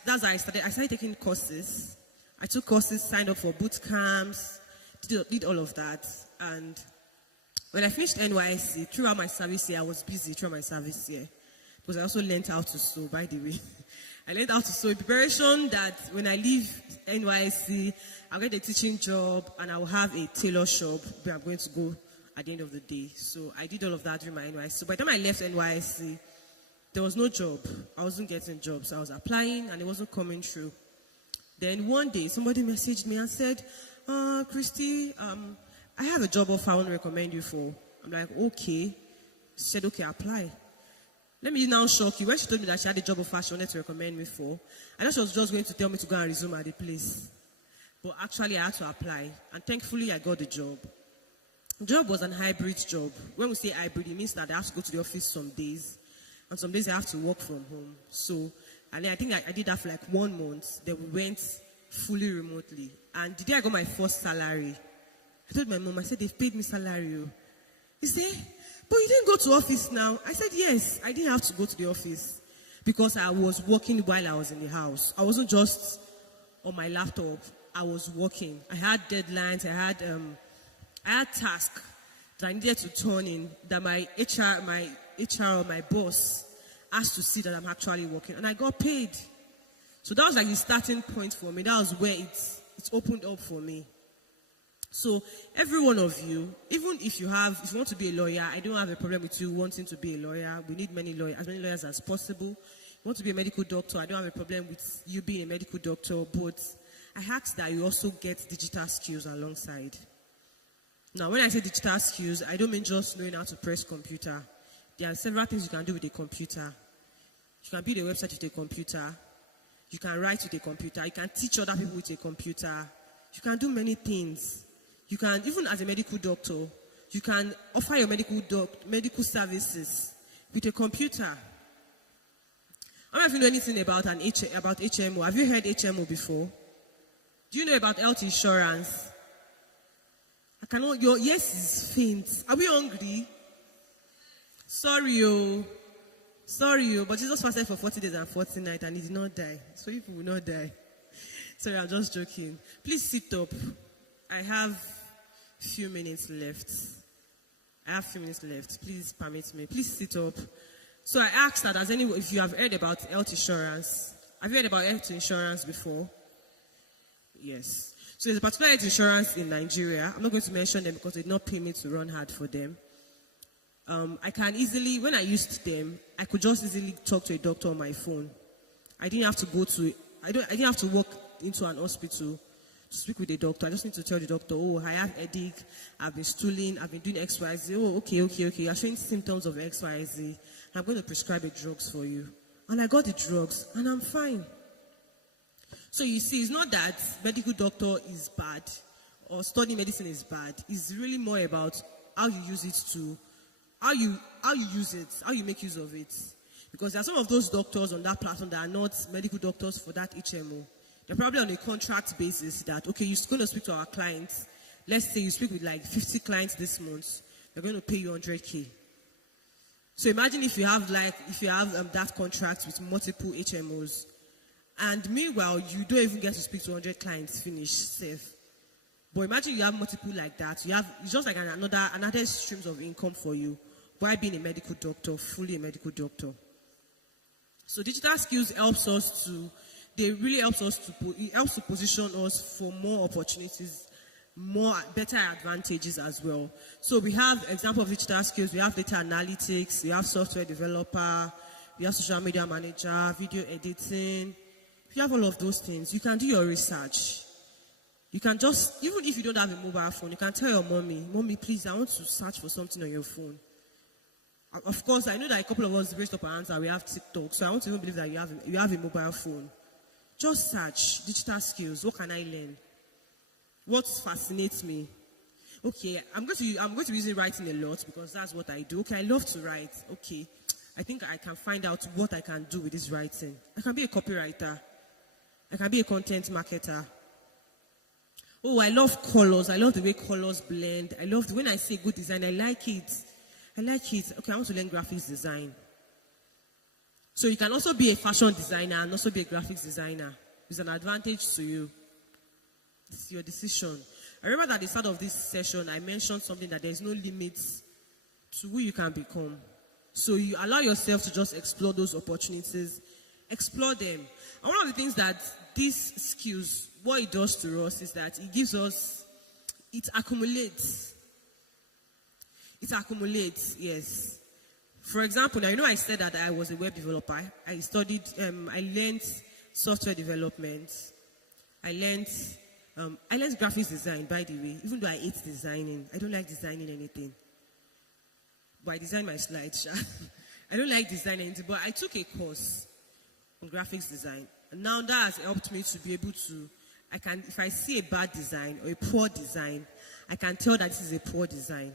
that's how I started taking courses. I took courses, signed up for boot camps, did all of that. And when I finished NYSC, throughout my service year, I was busy throughout my service year. Because I also learned how to sew, by the way. I learned how to sew in preparation that when I leave NYSC, I'll get a teaching job and I'll have a tailor shop where I'm going to go at the end of the day. So I did all of that during my NYSC. So by the time I left NYSC, there was no job. I wasn't getting jobs. I was applying and it wasn't coming through. Then one day, somebody messaged me and said, Christy, I have a job offer I want to recommend you for. I'm like, okay. She said, okay, apply. Let me now shock you. When she told me that she had a job offer she wanted to recommend me for, I thought she was just going to tell me to go and resume at the place. But actually, I had to apply. And thankfully, I got the job. The job was an hybrid job. When we say hybrid, it means that I have to go to the office some days. And some days I have to work from home. So, and then I think I did that for like 1 month. Then we went fully remotely. And the day I got my first salary, I told my mom, I said, they've paid me salary. He said, but you didn't go to office now. I said, yes, I didn't have to go to the office because I was working while I was in the house. I wasn't just on my laptop. I was working. I had deadlines. I had tasks that I needed to turn in that my HR, my boss has to see that I'm actually working. And I got paid. So that was like the starting point for me. That was where it's opened up for me. So every one of you, even if you want to be a lawyer, I don't have a problem with you wanting to be a lawyer. We need as many lawyers as possible. You want to be a medical doctor, I don't have a problem with you being a medical doctor, but I ask that you also get digital skills alongside. Now, when I say digital skills, I don't mean just knowing how to press computer. There are several things you can do with a computer. You can build a website with a computer. You can write with a computer. You can teach other people with a computer. You can do many things. You can, even as a medical doctor, you can offer your medical services with a computer. I don't know if you know anything about HMO. Have you heard HMO before? Do you know about health insurance? Your yes is faint. Are we hungry? Sorry, but Jesus fasted for 40 days and 40 nights and he did not die. So you will not die. Sorry, I'm just joking. Please sit up. I have a few minutes left. Please permit me. Please sit up. So I asked that if you have heard about health insurance. Have you heard about health insurance before? Yes. So there's a particular health insurance in Nigeria. I'm not going to mention them because they did not pay me to run hard for them. I can easily, when I used them, I could just easily talk to a doctor on my phone. I didn't have to walk into an hospital to speak with a doctor. I just need to tell the doctor, I have headache, I've been stooling, I've been doing XYZ. Oh, okay. You're showing symptoms of XYZ. I'm going to prescribe the drugs for you. And I got the drugs, and I'm fine. So you see, it's not that medical doctor is bad or studying medicine is bad. It's really more about how you use it how you use it, how you make use of it. Because there are some of those doctors on that platform that are not medical doctors for that HMO. They're probably on a contract basis that, okay, you're going to speak to our clients. Let's say you speak with like 50 clients this month. They're going to pay you 100K. So imagine if you have that contract with multiple HMOs. And meanwhile, you don't even get to speak to 100 clients, finish, safe. But imagine you have multiple like that. It's just like another streams of income for you while being a medical doctor, fully a medical doctor. So digital skills it helps to position us for more opportunities, better advantages as well. So we have example of digital skills. We have data analytics, we have software developer, we have social media manager, video editing. If you have all of those things, you can do your research. You can just, even if you don't have a mobile phone, you can tell your mommy, please, I want to search for something on your phone. Of course, I know that a couple of us raised up our hands and we have TikTok, so I want to even believe that you have a mobile phone. Just search digital skills. What can I learn? What fascinates me? Okay, I'm going to be using writing a lot because that's what I do. Okay, I love to write. Okay, I think I can find out what I can do with this writing. I can be a copywriter. I can be a content marketer. Oh, I love colors. I love the way colors blend. I love when I say good design, I like it. Okay, I want to learn graphics design. So you can also be a fashion designer and also be a graphics designer. It's an advantage to you. It's your decision. I remember that at the start of this session, I mentioned something that there's no limits to who you can become. So you allow yourself to just explore those opportunities. Explore them. And one of the things that these skills, what it does to us is that it accumulates. It accumulates, yes. For example, now I said that I was a web developer. I studied, I learned software development. I learned graphics design, by the way. Even though I hate designing, I don't like designing anything. But I design my slides. I don't like designing anything, but I took a course on graphics design. And now that has helped me to be able to, if I see a bad design or a poor design, I can tell that this is a poor design.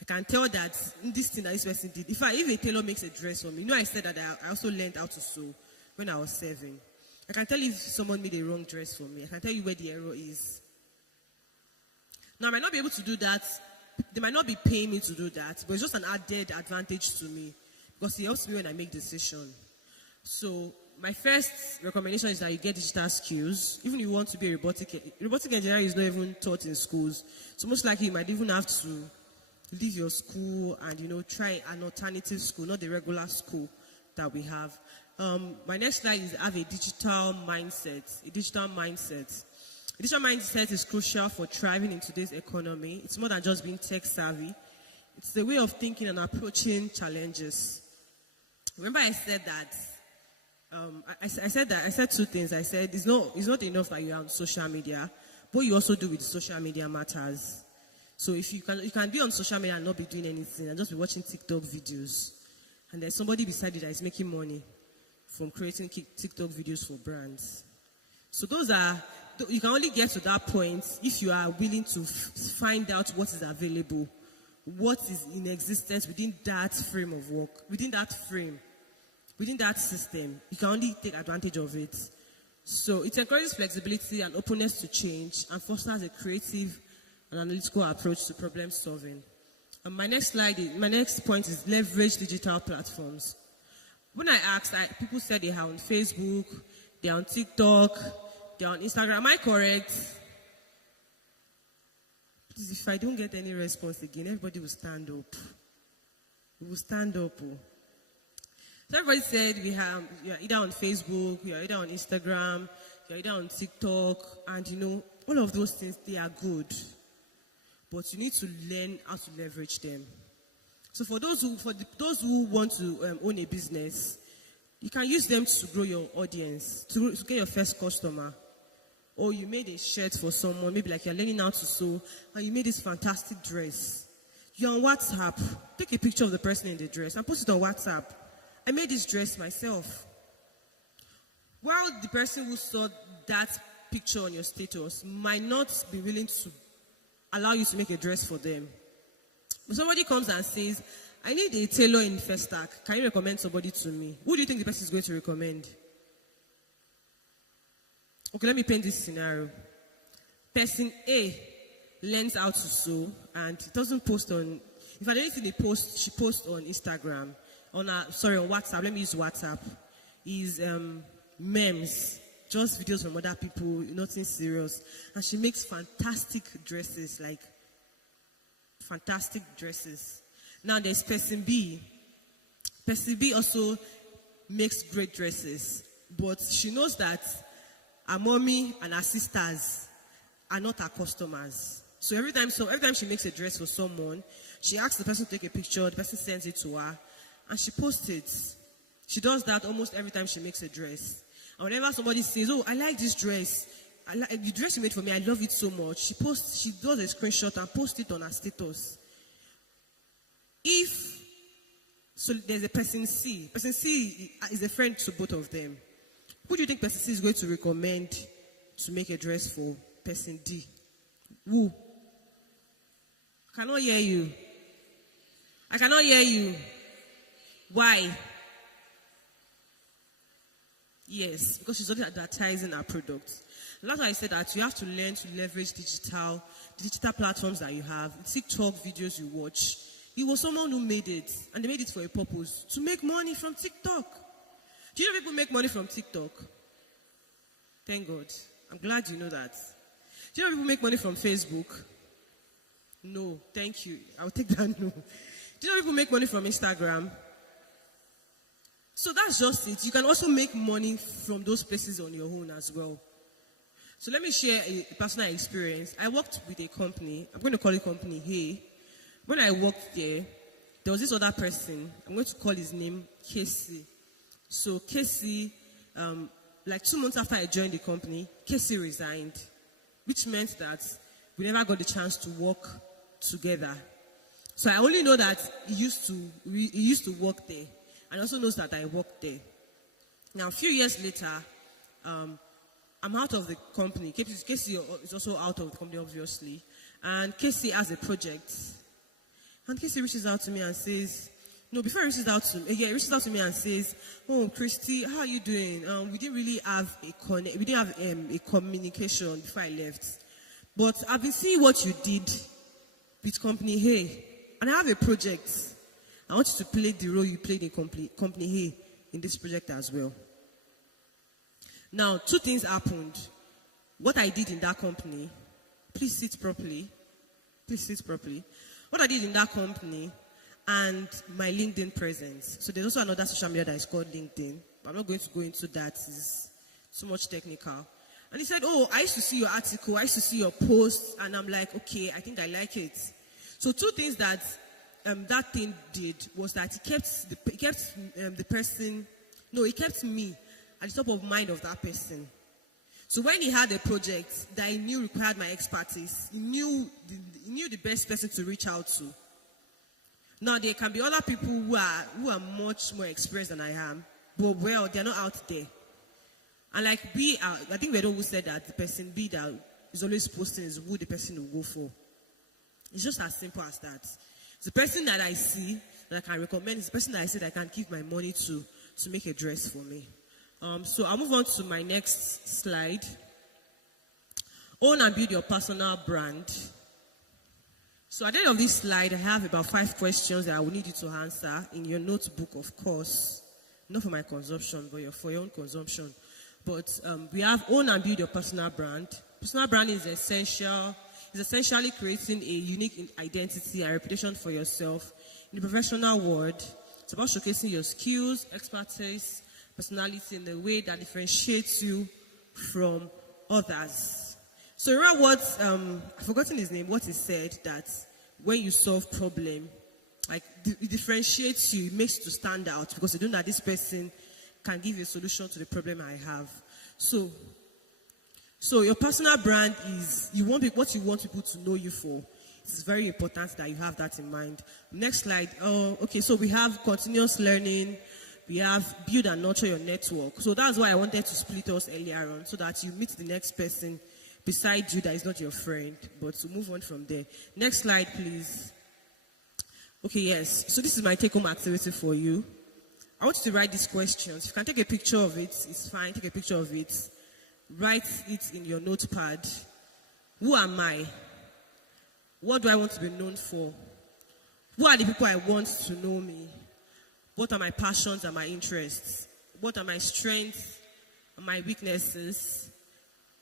I can tell that this thing that this person did, if a tailor makes a dress for me, I said that I also learned how to sew when I was 7. I can tell if someone made a wrong dress for me. I can tell you where the error is. Now, I might not be able to do that. They might not be paying me to do that, but it's just an added advantage to me because it helps me when I make decisions. So, my first recommendation is that you get digital skills. Even if you want to be a robotic engineer is not even taught in schools. So, most likely, you might even have to leave your school and, try an alternative school, not the regular school that we have. My next slide is have a digital mindset. A digital mindset. A digital mindset is crucial for thriving in today's economy. It's more than just being tech savvy. It's the way of thinking and approaching challenges. Remember I said that, I said two things. I said it's not enough that you are on social media, but you also do with social media matters. So if you can be on social media and not be doing anything and just be watching TikTok videos, and there's somebody beside you that is making money from creating TikTok videos for brands. So you can only get to that point if you are willing to find out what is available, what is in existence within that frame of work, within that system. You can only take advantage of it. So it encourages flexibility and openness to change and fosters a creative and analytical approach to problem solving. And my next point is leverage digital platforms. When I asked, people said they are on Facebook, they are on TikTok, they are on Instagram. Am I correct? Please, if I don't get any response again, everybody will stand up. We will stand up. So everybody said you are either on Facebook, you are either on Instagram, you are either on TikTok, and all of those things, they are good. But you need to learn how to leverage them. So for those who want to own a business, you can use them to grow your audience, to get your first customer. Or you made a shirt for someone, maybe like you're learning how to sew, and you made this fantastic dress. You're on WhatsApp. Take a picture of the person in the dress and post it on WhatsApp. I made this dress myself. While the person who saw that picture on your status might not be willing to allow you to make a dress for them. But somebody comes and says, I need a tailor in Festac. Can you recommend somebody to me? Who do you think the person is going to recommend? Okay, let me paint this scenario. Person A learns how to sew and doesn't post on, if I don't see she posts on Instagram, on WhatsApp. Let me use WhatsApp. Is memes, just videos from other people, nothing serious. And she makes fantastic dresses, like fantastic dresses. Now there's person B. Person B also makes great dresses, but she knows that her mommy and her sisters are not her customers. So every time she makes a dress for someone, she asks the person to take a picture, the person sends it to her, and she posts it. She does that almost every time she makes a dress. And whenever somebody says, oh, I like this dress, the dress you made for me, I love it so much, she does a screenshot and posts it on her status. So there's a person C. Person C is a friend to both of them. Who do you think person C is going to recommend to make a dress for person D? Who? I cannot hear you. I cannot hear you. Why? Yes, because she's already advertising her product. That's why I said that you have to learn to leverage digital platforms that you have. TikTok videos you watch. It was someone who made it, and they made it for a purpose, to make money from TikTok. Do you know people make money from TikTok? Thank God. I'm glad you know that. Do you know people make money from Facebook? No, thank you. I'll take that no. Do you know people make money from Instagram? So that's just it. You can also make money from those places on your own as well. So let me share a personal experience. I worked with a company. I'm going to call it company Hey. When I worked there there was this other person. I'm going to call his name Casey. So Casey, like 2 months after I joined the company, Casey resigned, which meant that we never got the chance to work together. So I only know that he used to work there, and also knows that I worked there. Now, a few years later, I'm out of the company. Casey is also out of the company, obviously. And Casey has a project. And Casey reaches out to me and says, no, before he reaches out to me, he reaches out to me and says, oh, Christy, how are you doing? We didn't really have a communication before I left. But I've been seeing what you did with Company Hey. And I have a project. I want you to play the role you played in Company Hey in this project as well. Now, 2 things happened. What I did in that company, please sit properly. Please sit properly. What I did in that company and my LinkedIn presence. So there's also another social media that is called LinkedIn. I'm not going to go into that. It's so much technical. And he said, oh, I used to see your article. I used to see your post. And I'm like, okay, I think I like it. So 2 things that that thing did was that it kept me at the top of mind of that person. So when he had a project that he knew required my expertise, he knew the best person to reach out to. Now there can be other people who are much more experienced than I am, but well, they're not out there. And like I think we're the one who said that the person B that is always posting is who the person will go for. It's just as simple as that. It's the person that I see that I can recommend. It's the person that I say that I can give my money to make a dress for me. So I'll move on to my next slide. Own and build your personal brand. So at the end of this slide, I have about 5 questions that I will need you to answer in your notebook, of course. Not for my consumption, but for your own consumption. But we have own and build your personal brand. Personal brand is essentially creating a unique identity and reputation for yourself in the professional world. It's about showcasing your skills, expertise, personality in a way that differentiates you from others. So remember what, I've forgotten his name, what he said, that when you solve problem, like it differentiates you, it makes you to stand out because you know that this person can give you a solution to the problem I have. So your personal brand is what you want people to know you for. It's very important that you have that in mind. Next slide. Okay, so we have continuous learning. We have build and nurture your network. So that's why I wanted to split us earlier on, so that you meet the next person beside you that is not your friend, but to move on from there. Next slide, please. Okay, yes. So this is my take-home activity for you. I want you to write these questions. If you can take a picture of it, it's fine. Take a picture of it. Write it in your notepad. Who am I? What do I want to be known for? Who are the people I want to know me? What are my passions and my interests? What are my strengths and my weaknesses?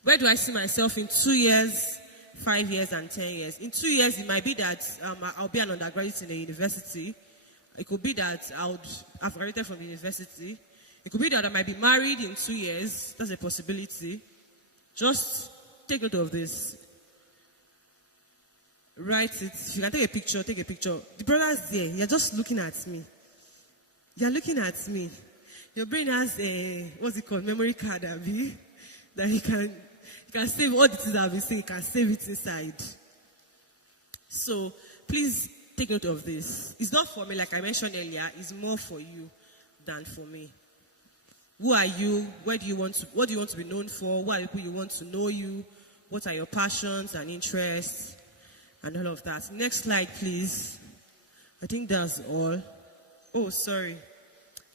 Where do I see myself in 2 years, 5 years, and 10 years? In 2 years, it might be that I'll be an undergraduate in a university. It could be that I've graduated from the university. It could be that I might be married in 2 years. That's a possibility. Just take note of this. Write it. If you can take a picture, take a picture. The brothers there, you're just looking at me. You're looking at me. Your brain has a, what's it called, memory card, Abby, that you can save all the things I've been saying, you can save it inside. So please take note of this. It's not for me, like I mentioned earlier, it's more for you than for me. Who are you? What do you want to be known for? What are the people you want to know you? What are your passions and interests? And all of that. Next slide, please. I think that's all. Oh, sorry.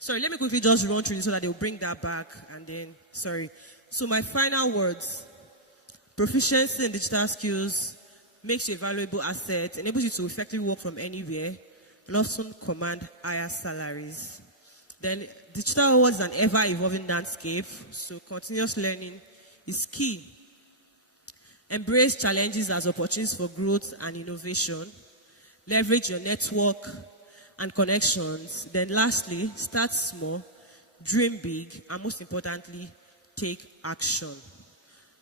Let me quickly just run through this so that they'll bring that back. And then, sorry. So my final words. Proficiency in digital skills makes you a valuable asset, enables you to effectively work from anywhere, and often command higher salaries. Then digital world is an ever-evolving landscape, so continuous learning is key. Embrace challenges as opportunities for growth and innovation. Leverage your network and connections. Then lastly, start small, dream big, and most importantly, take action.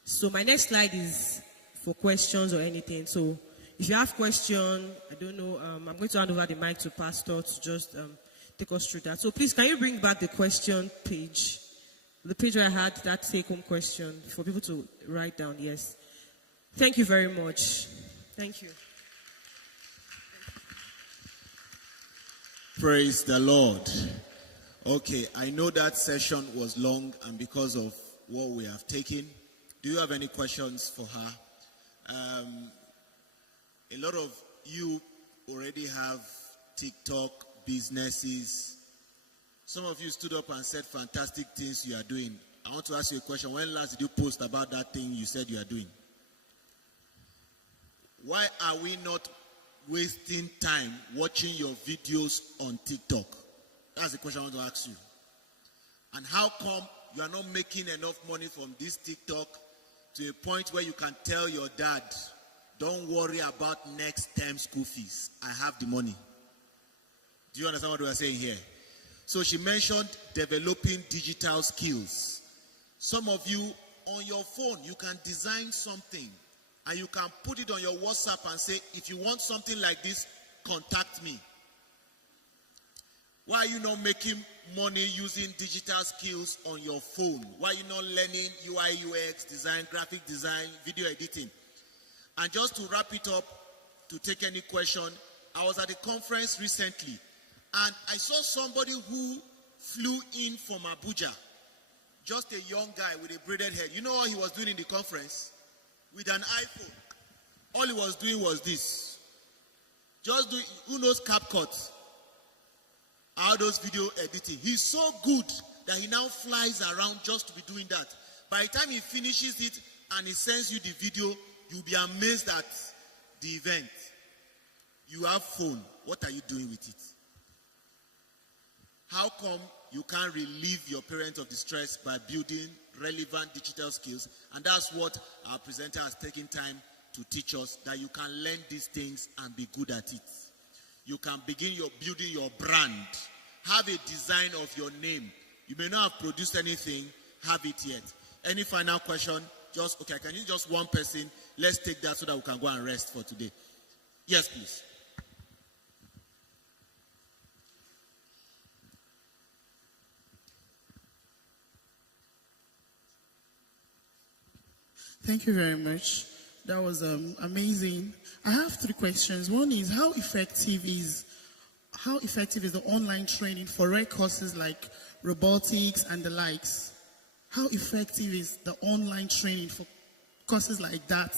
So my next slide is for questions or anything. So if you have question, I don't know, I'm going to hand over the mic to Pastor to just take us through that. So please, can you bring back the question page? The page where I had that take-home question for people to write down, yes. Thank you very much. Thank you. Praise the Lord. Okay, I know that session was long and because of what we have taken. Do you have any questions for her? A lot of you already have TikTok businesses. Some of you stood up and said fantastic things you are doing. I want to ask you a question. When last did you post about that thing you said you are doing? Why are we not wasting time watching your videos on TikTok? That's the question I want to ask you. And how come you are not making enough money from this TikTok to a point where you can tell your dad, don't worry about next term school fees. I have the money. Do you understand what we are saying here? So she mentioned developing digital skills. Some of you on your phone, you can design something and you can put it on your WhatsApp and say, if you want something like this, contact me. Why are you not making money using digital skills on your phone? Why are you not learning UI, UX, design, graphic design, video editing? And just to wrap it up, to take any question, I was at a conference recently and I saw somebody who flew in from Abuja. Just a young guy with a braided head. You know what he was doing in the conference? With an iPhone. All he was doing was this. Just doing, who knows CapCut? How those video editing. He's so good that he now flies around just to be doing that. By the time he finishes it and he sends you the video, you'll be amazed at the event. You have phone. What are you doing with it? How come you can't relieve your parents of the stress by building relevant digital skills? And that's what our presenter has taken time to teach us, that you can learn these things and be good at it. You can begin building your brand. Have a design of your name. You may not have produced anything, have it yet. Any final question? Just, okay, can you just one person? Let's take that so that we can go and rest for today. Yes, please. Thank you very much. That was amazing. I have 3 questions. One is, how effective is the online training for rare courses like robotics and the likes? How effective is the online training for courses like that?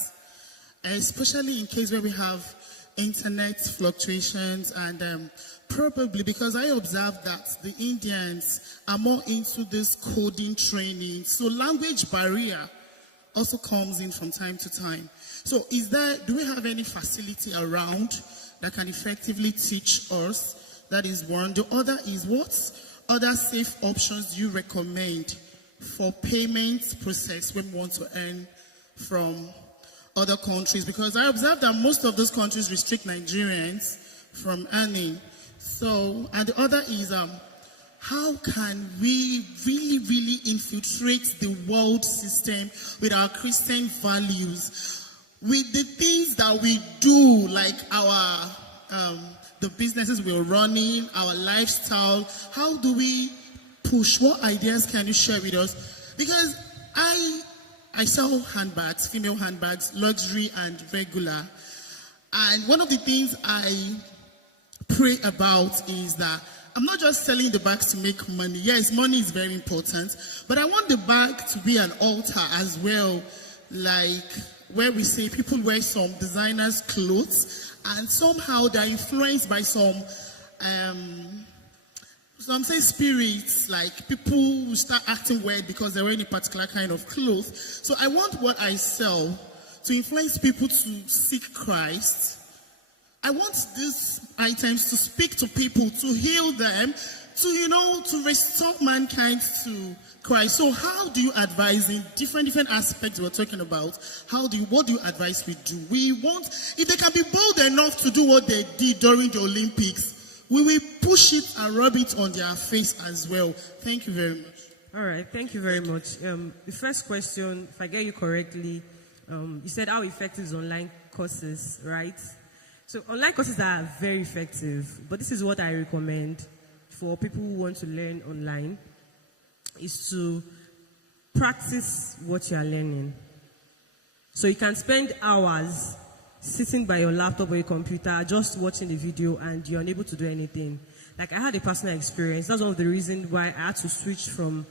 Especially in case where we have internet fluctuations and probably because I observed that the Indians are more into this coding training. So language barrier also comes in from time to time. So do we have any facility around that can effectively teach us? That is one. The other is, what other safe options do you recommend for payment process when we want to earn from other countries? Because I observe that most of those countries restrict Nigerians from earning. So, and the other is, how can we really infiltrate the world system with our Christian values, with the things that we do, like our the businesses we're running, our lifestyle? How do we push? What ideas can you share with us? Because I sell handbags, female handbags, luxury and regular. And one of the things I pray about is that I'm not just selling the bags to make money. Yes, money is very important, but I want the bag to be an altar as well, like where we say people wear some designers' clothes and somehow they're influenced by some say spirits, like people who start acting weird because they're wearing a particular kind of clothes. So I want what I sell to influence people to seek Christ. I want these items to speak to people, to heal them, to restore mankind to Christ. So how do you advise in different aspects we're talking about? What do you advise we do? We want, if they can be bold enough to do what they did during the Olympics, we will push it and rub it on their face as well. Thank you very much. All right, thank you very much. The first question, if I get you correctly, you said how effective is online courses, right? So online courses are very effective, but this is what I recommend for people who want to learn online, is to practice what you are learning. So you can spend hours sitting by your laptop or your computer just watching the video and you're unable to do anything. Like I had a personal experience. That's one of the reasons why I had to switch from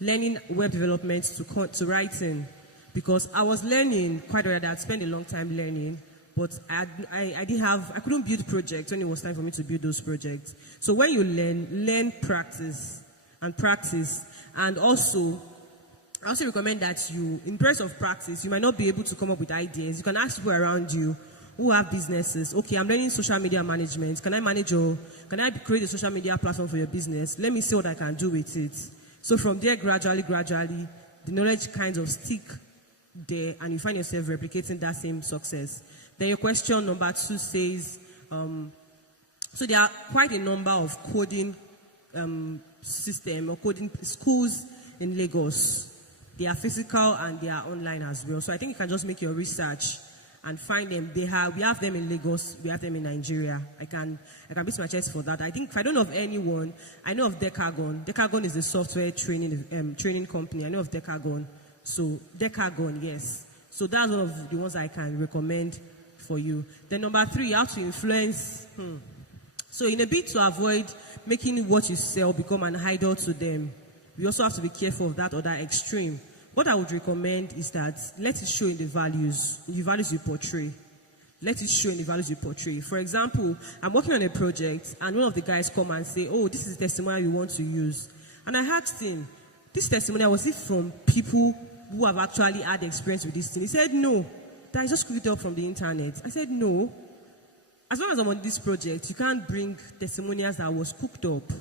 learning web development to writing, because I was learning quite already. I'd spent a long time learning, but I couldn't build projects when it was time for me to build those projects. So when you learn, practice. And also, I also recommend that you, in process of practice, you might not be able to come up with ideas. You can ask people around you who have businesses. Okay, I'm learning social media management. Can I create a social media platform for your business? Let me see what I can do with it. So from there, gradually, the knowledge kind of stick there and you find yourself replicating that same success. Then your question number 2 says, so there are quite a number of coding system or coding schools in Lagos. They are physical and they are online as well. So I think you can just make your research and find them. We have them in Lagos, we have them in Nigeria. I can beat my chest for that. I think if I don't know of anyone, I know of Decagon. Decagon is a software training company. I know of Decagon. So Decagon, yes. So that's one of the ones I can recommend for you. Then number 3, you have to influence. So in a bit to avoid making what you sell become an idol to them, we also have to be careful of that other extreme. What I would recommend is that let it show in the values you portray. Let it show in the values you portray. For example, I'm working on a project and one of the guys come and say, oh, this is the testimonial you want to use. And I asked him, this testimonial, was it from people who have actually had experience with this thing? He said, no, that I just picked it up from the internet. I said, no. As long as I'm on this project, you can't bring testimonials that was cooked up.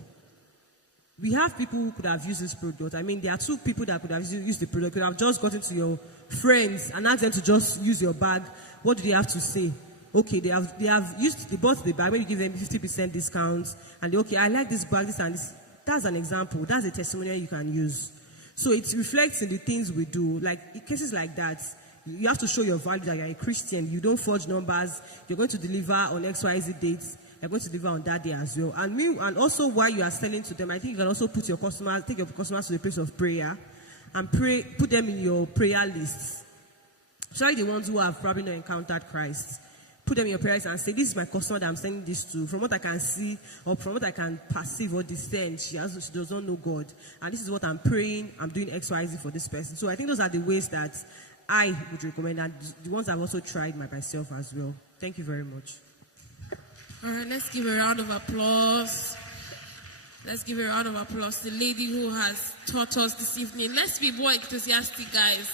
We have people who could have used this product. I mean, there are 2 people that could have used the product. Could have just gotten to your friends and asked them to just use your bag. What do they have to say? Okay, they bought the bag. Maybe give them 50% discount. And okay, I like this bag, this and this. That's an example. That's a testimonial you can use. So it reflects in the things we do. Like in cases like that, you have to show your value that you're a Christian. You don't forge numbers. You're going to deliver on XYZ dates. You're going to deliver on that day as well. And also while you are selling to them, I think you can also take your customers to the place of prayer and put them in your prayer lists. Especially the ones who have probably not encountered Christ. Put them in your prayer list and say, this is my customer that I'm sending this to. From what I can see or from what I can perceive or discern, she does not know God. And this is what I'm praying. I'm doing XYZ for this person. So I think those are the ways that I would recommend, and the ones I've also tried myself as well. Thank you very much. All right, let's give a round of applause. Let's give a round of applause to the lady who has taught us this evening. Let's be more enthusiastic, guys.